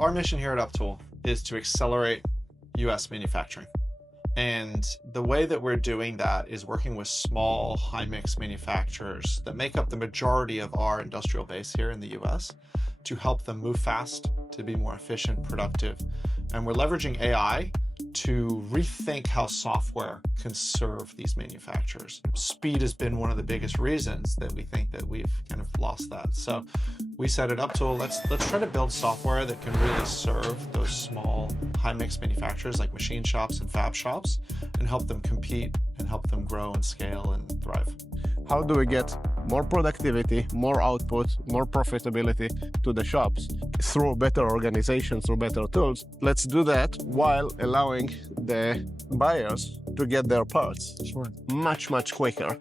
Our mission here at Uptool is to accelerate US manufacturing. And the way that we're doing that is working with small, high-mix manufacturers that make up the majority of our industrial base here in the US to help them move fast, to be more efficient, productive. And we're leveraging AI to rethink how software can serve these manufacturers. Speed has been one of the biggest reasons that we think that we've kind of lost that. So we set it up to, let's try to build software that can really serve those small, high-mix manufacturers like machine shops and fab shops and help them compete and help them grow and scale and thrive. How do we get more productivity, more output, more profitability to the shops through better organization, through better tools? Let's do that while allowing the buyers to get their parts much quicker.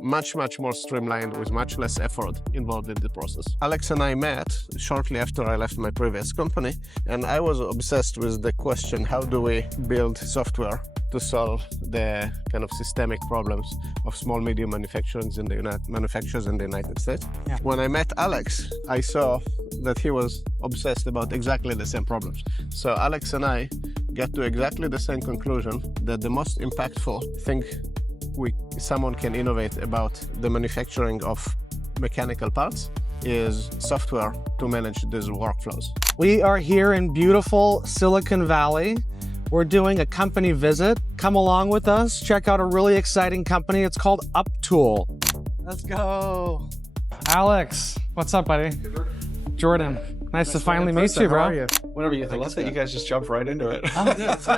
Much more streamlined with much less effort involved in the process. Alex and I met shortly after I left my previous company, and I was obsessed with the question, how do we build software to solve the kind of systemic problems of small, medium manufacturers in the United States. Yeah. When I met Alex, I saw that he was obsessed about exactly the same problems. So Alex and I got to exactly the same conclusion that the most impactful thing someone can innovate about the manufacturing of mechanical parts is software to manage these workflows. We are here in beautiful Silicon Valley. We're doing a company visit. Come along with us. Check out a really exciting company. It's called Uptool. Let's go. Alex, what's up, buddy? Jordan, nice to finally meet you, bro. How are you? Whatever you think. I love that you guys just jump right into it.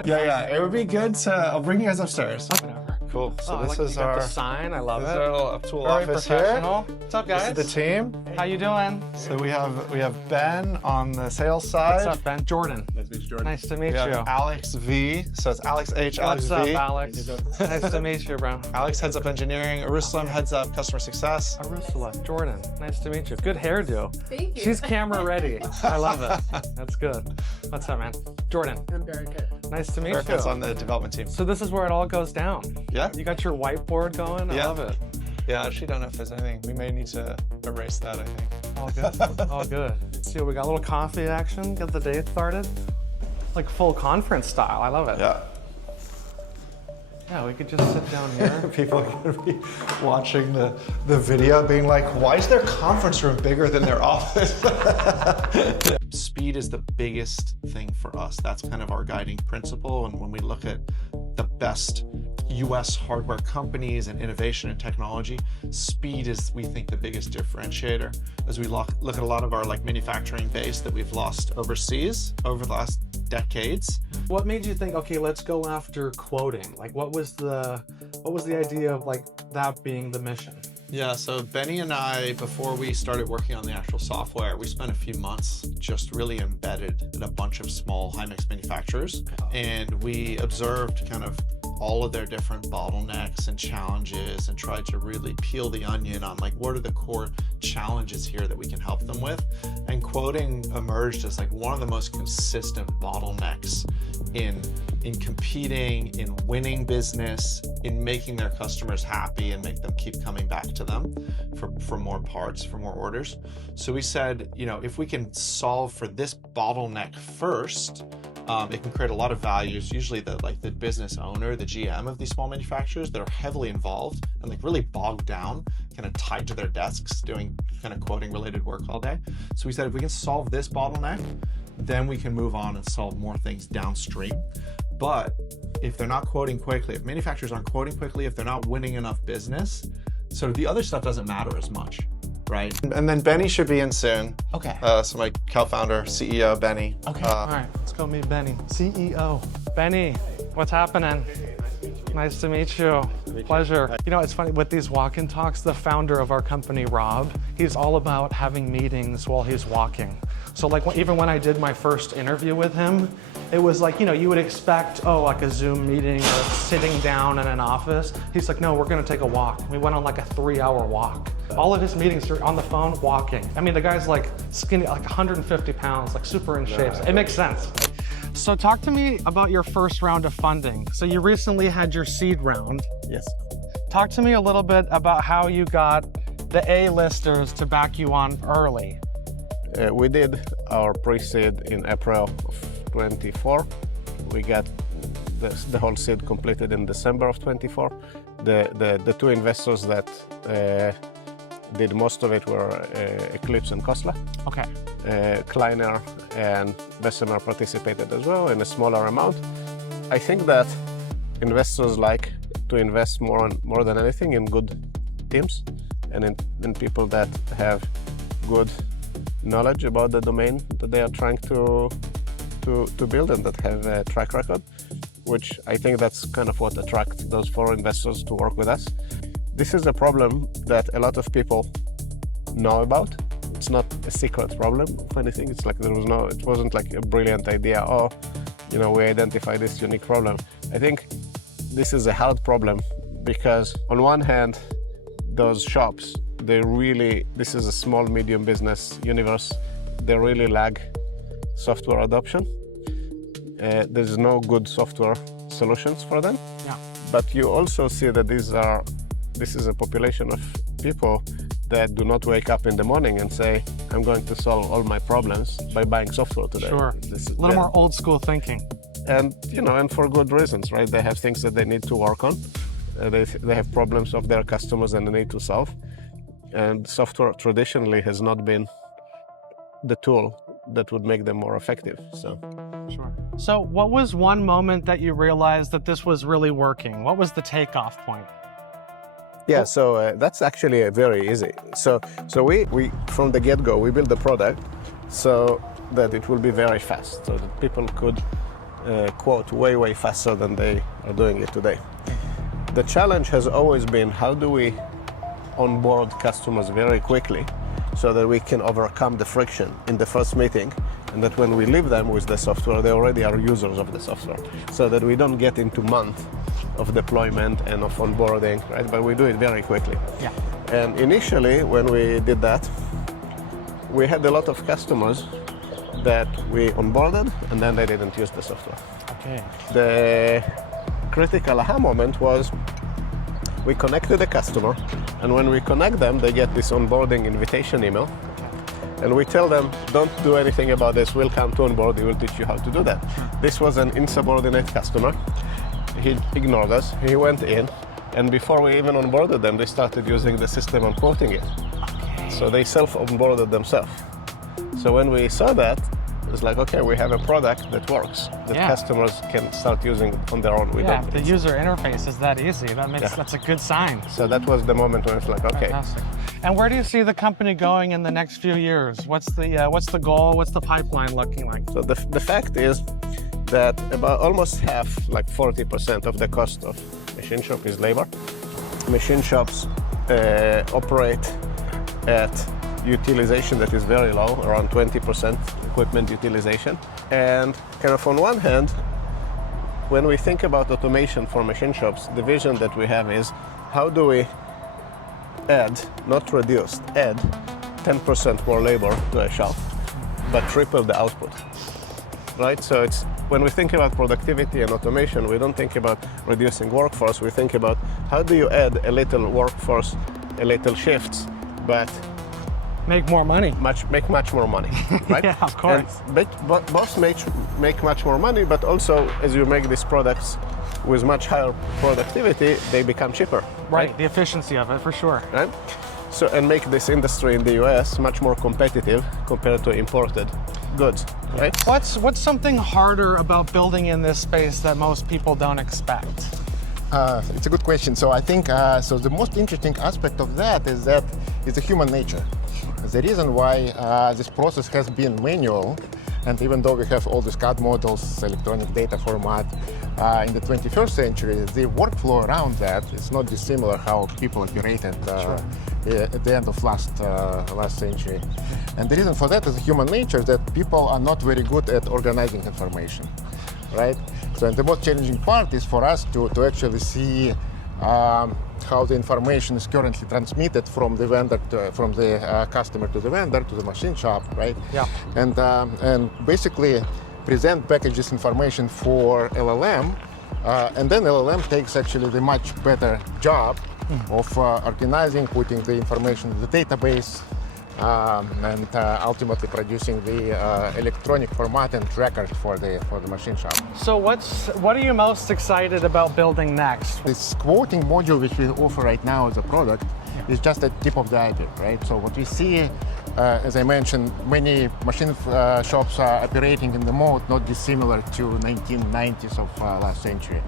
Yeah. It would be good to, I'll bring you guys upstairs. Whatever. Cool. So this is our sign. I love it. Our little Uptool Very office professional. here. What's up, guys? This is the team. How you doing? So we have Ben on the sales side. What's up, Ben? Jordan. Nice to meet you, Jordan. Nice to meet We have you. Alex V. So it's Alex H. Alex What's V. up, Alex? Nice to meet you, bro. Alex heads up engineering. Jerusalem heads up customer success. Ursula, Jordan, nice to meet you. Good hairdo. Thank you. She's camera ready. I love it. That's good. What's up, man? Jordan. I'm very good. Nice to meet Erica's you. on the development team. So this is where it all goes down. Yeah. You got your whiteboard going. I love it. Yeah, I actually don't know if there's anything. We may need to erase that, I think. All good. All good. Let's see, we got a little coffee action. Get the day started. Like full conference style. I love it. Yeah. Yeah, we could just sit down here. People are going to be watching the video being like, why is their conference room bigger than their office? Speed is the biggest thing for us. That's kind of our guiding principle. And when we look at the best US hardware companies and innovation and technology, speed is, we think, the biggest differentiator. As we look at a lot of our manufacturing base that we've lost overseas over the last decades. What made you think, okay, let's go after quoting? Like, what was the idea of that being the mission? Yeah, so Benny and I, before we started working on the actual software, we spent a few months just really embedded in a bunch of small high-mix manufacturers. And we observed kind of all of their different bottlenecks and challenges and tried to really peel the onion on what are the core challenges here that we can help them with. And quoting emerged as one of the most consistent bottlenecks in competing, in winning business, in making their customers happy and make them keep coming back to them for more parts, for more orders. So we said, if we can solve for this bottleneck first, it can create a lot of values. Usually the business owner, the GM of these small manufacturers that are heavily involved and really bogged down, kind of tied to their desks doing kind of quoting related work all day. So we said, if we can solve this bottleneck, then we can move on and solve more things downstream. But if they're not quoting quickly, if manufacturers aren't quoting quickly, if they're not winning enough business, sort of the other stuff doesn't matter as much, right? And then Benny should be in soon. Okay. So my co-founder, CEO, Benny. Okay, all right, let's go meet Benny, CEO. Benny, what's happening? Nice to meet you. Pleasure. It's funny, with these walk-in talks, the founder of our company, Rob, he's all about having meetings while he's walking. So even when I did my first interview with him, it was you would expect, a Zoom meeting or sitting down in an office. He's like, no, we're gonna take a walk. We went on a 3-hour walk. All of his meetings are on the phone, walking. I mean, the guy's skinny, 150 pounds, super in shape. It makes sense. So talk to me about your first round of funding. So you recently had your seed round. Yes. Talk to me a little bit about how you got the A-listers to back you on early. We did our pre-seed in April of 24. We got the whole seed completed in December of 24. The two investors that did most of it were Eclipse and Kostler. Okay. Kleiner and Bessemer participated as well in a smaller amount. I think that investors like to invest more than anything in good teams and in people that have good knowledge about the domain that they are trying to build and that have a track record, which I think that's kind of what attracts those 4 investors to work with us. This is a problem that a lot of people know about. It's not a secret problem, if anything. It's like it wasn't like a brilliant idea, we identify this unique problem. I think this is a hard problem because on one hand, those shops, this is a small, medium business universe. They really lag software adoption. There's no good software solutions for them. Yeah. But you also see that this is a population of people that do not wake up in the morning and say, I'm going to solve all my problems by buying software today. Sure. A little more old school thinking. And, and for good reasons, right? They have things that they need to work on. They have problems of their customers and they need to solve. And software traditionally has not been the tool that would make them more effective. Sure. So what was one moment that you realized that this was really working? What was the takeoff point? Yeah, so that's actually very easy. So we from the get-go, we built the product so that it will be very fast, so that people could quote way faster than they are doing it today. The challenge has always been, how do we onboard customers very quickly so that we can overcome the friction in the first meeting, and that when we leave them with the software, they already are users of the software, so that we don't get into months of deployment and of onboarding, right? But we do it very quickly. Yeah. And initially, when we did that, we had a lot of customers that we onboarded and then they didn't use the software. Okay. The critical aha moment was we connected the customer, and when we connect them, they get this onboarding invitation email. And we tell them, don't do anything about this, we'll come to onboard, we will teach you how to do that. This was an insubordinate customer. He ignored us, he went in, and before we even onboarded them, they started using the system and quoting it. Okay. So they self-onboarded themselves. So when we saw that, it was like, okay, we have a product that works, that customers can start using on their own. The user interface is that easy. That's a good sign. So that was the moment when it's like, okay. Fantastic. And where do you see the company going in the next few years? What's the goal? What's the pipeline looking like? So the fact is that about almost half, like 40% of the cost of machine shop is labor. Machine shops operate at utilization that is very low, around 20% equipment utilization. And kind of on one hand, when we think about automation for machine shops, the vision that we have is, how do we add, not reduce, add 10% more labor to a shop, but triple the output, right? So it's, when we think about productivity and automation, we don't think about reducing workforce, we think about how do you add a little workforce, a little shifts, but make more money. Make much more money, right? Yeah, of course. And both make much more money, but also as you make these products with much higher productivity, they become cheaper. Right, the efficiency of it, for sure. Right? So, and make this industry in the US much more competitive compared to imported goods, right? What's something harder about building in this space that most people don't expect? It's a good question. So I think so the most interesting aspect of that is that it's a human nature. The reason why this process has been manual, and even though we have all these CAD models, electronic data format, in the 21st century, the workflow around that is not dissimilar how people operated at the end of last century. And the reason for that is human nature, that people are not very good at organizing information, right? So and the most challenging part is for us to actually see how the information is currently transmitted from the vendor from the customer to the vendor to the machine shop, right? Yeah. And basically present packages information for LLM, and then LLM takes actually the much better job of organizing, putting the information in the database, and ultimately producing the electronic formatting record for the machine shop. So what are you most excited about building next? This quoting module which we offer right now as a product is just the tip of the iceberg, right? So what we see, as I mentioned, many machine shops are operating in the mode not dissimilar to 1990s of last century,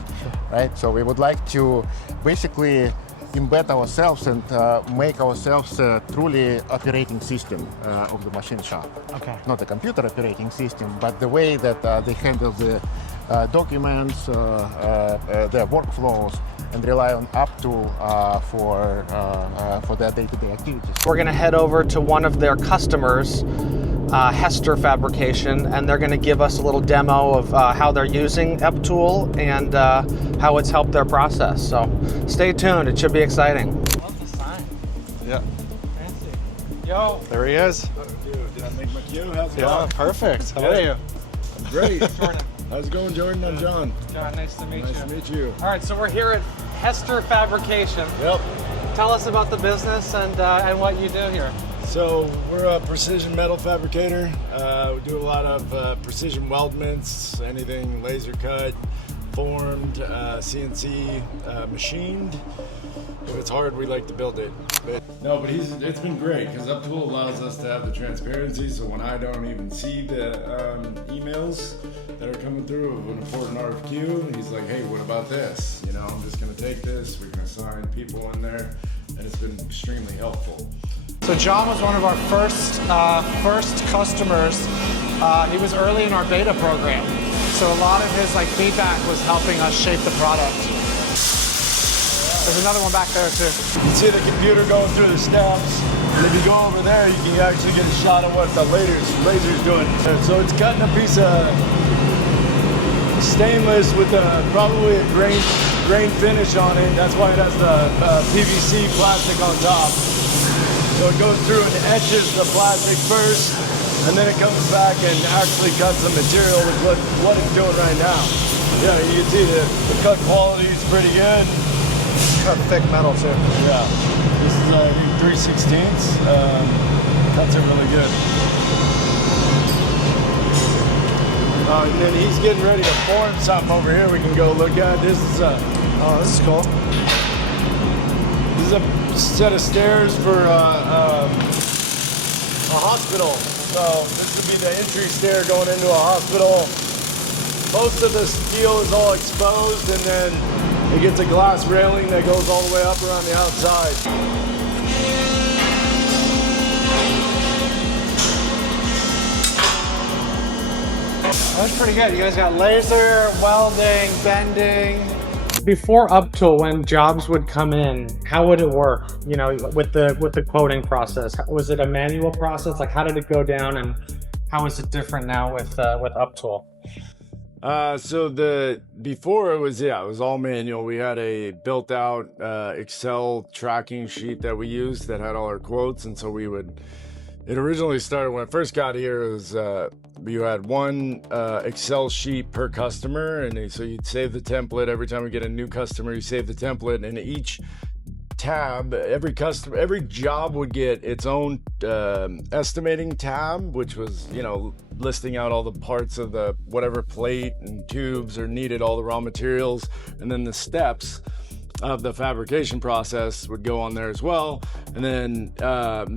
right? So we would like to basically embed ourselves and make ourselves a truly operating system of the machine shop. Okay. Not a computer operating system, but the way that they handle the documents, their workflows, and rely on Uptool for their day-to-day activities. We're going to head over to one of their customers, Hester Fabrication, and they're going to give us a little demo of how they're using Uptool and how it's helped their process. So stay tuned, it should be exciting. Love the sign. Yeah. Fancy. Yo. There he is. Did I make my cue? How's it Yeah, going? perfect. How are you? Great. Jordan. How's it going, Jordan? I'm John. John, nice to meet you. Nice to meet you. All right, so we're here at Hester Fabrication. Yep. Tell us about the business and what you do here. So we're a precision metal fabricator. We do a lot of precision weldments, anything laser cut, formed, CNC, machined. If it's hard, we like to build it. But it's been great because Uptool allows us to have the transparency. So when I don't even see the emails that are coming through of an important RFQ, he's like, "Hey, what about this? You know, I'm just going to take this. We're going to assign people in there," and it's been extremely helpful. So John was one of our first customers. He was early in our beta program. So a lot of his feedback was helping us shape the product. There's another one back there too. You can see the computer going through the steps. And if you go over there, you can actually get a shot of what the laser's doing. So it's cutting a piece of stainless with probably a grain finish on it. That's why it has the PVC plastic on top. So it goes through and etches the plastic first, and then it comes back and actually cuts the material with what it's doing right now. Yeah, you can see the cut quality is pretty good. Cut thick metal too. Yeah, this is I think 3/16. Cuts it really good. And then he's getting ready to form something over here. We can go look at. This is Oh, this is cool. This is a set of stairs for a hospital. So this would be the entry stair going into a hospital. Most of the steel is all exposed, and then it gets a glass railing that goes all the way up around the outside. That's pretty good. You guys got laser, welding, bending. Before Uptool, when jobs would come in, how would it work? You know, with the quoting process, was it a manual process? Like, how did it go down, and how is it different now with Uptool? So before it was all manual. We had a built out Excel tracking sheet that we used that had all our quotes, and so it originally started when I first got here. It was you had one Excel sheet per customer, and so you'd save the template every time we get a new customer. You save the template, and each tab, every job would get its own estimating tab, which was listing out all the parts of the whatever plate and tubes are needed, all the raw materials, and then the steps of the fabrication process would go on there as well. And then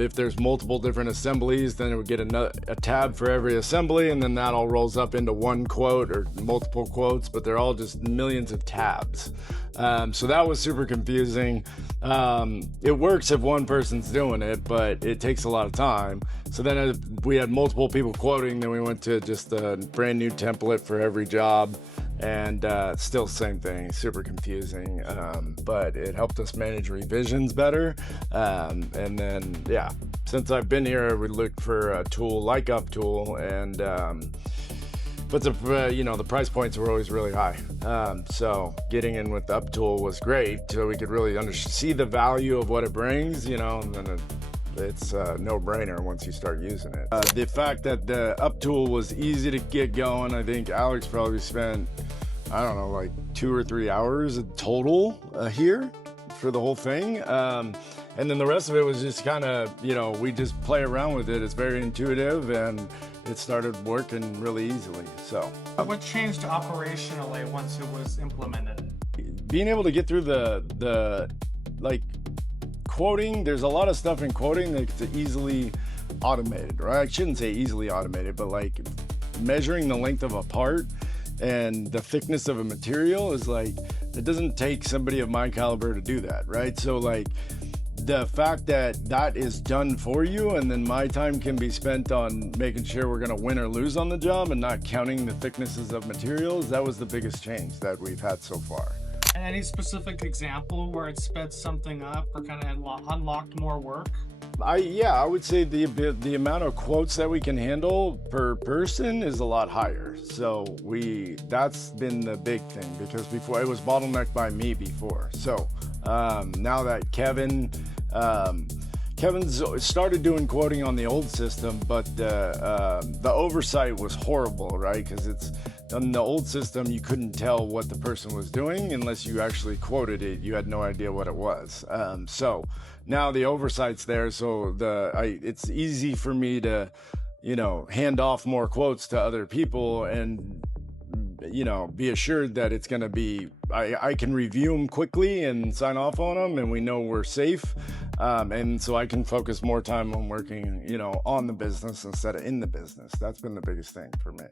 if there's multiple different assemblies, then it would get a tab for every assembly, and then that all rolls up into one quote or multiple quotes, but they're all just millions of tabs. So that was super confusing. It works if one person's doing it, but it takes a lot of time. So then as we had multiple people quoting, then we went to just a brand new template for every job. And still same thing, super confusing, but it helped us manage revisions better. And then, since I've been here, we looked for a tool like Uptool, and but the price points were always really high. So getting in with Uptool was great, so we could really see the value of what it brings, and then it's a no-brainer once you start using it. The fact that the Uptool was easy to get going, I think Alex probably spent, I don't know, like 2 or 3 hours total here for the whole thing. And then the rest of it was just kind of, you know, we just play around with it. It's very intuitive and it started working really easily. So What changed operationally once it was implemented? being able to get through the like quoting, there's a lot of stuff in quoting that's easily automated, right? I shouldn't say easily automated, but like measuring the length of a part and the thickness of a material is like, it doesn't take somebody of my caliber to do that, right? So like the fact that that is done for you and then my time can be spent on making sure we're going to win or lose on the job and not counting the thicknesses of materials, that was the biggest change that we've had so far. Any specific example where it sped something up or kind of unlocked more work? I would say the amount of quotes that we can handle per person is a lot higher. So that's been the big thing, because before it was bottlenecked by me before. So now that Kevin's started doing quoting on the old system, but the oversight was horrible, right? Because it's on the old system, you couldn't tell what the person was doing unless you actually quoted it. You had no idea what it was. So now the oversight's there, so it's easy for me to, you know, hand off more quotes to other people and, you know, be assured that it's going to be, I can review them quickly and sign off on them and we know we're safe. And so I can focus more time on working, you know, on the business instead of in the business. That's been the biggest thing for me.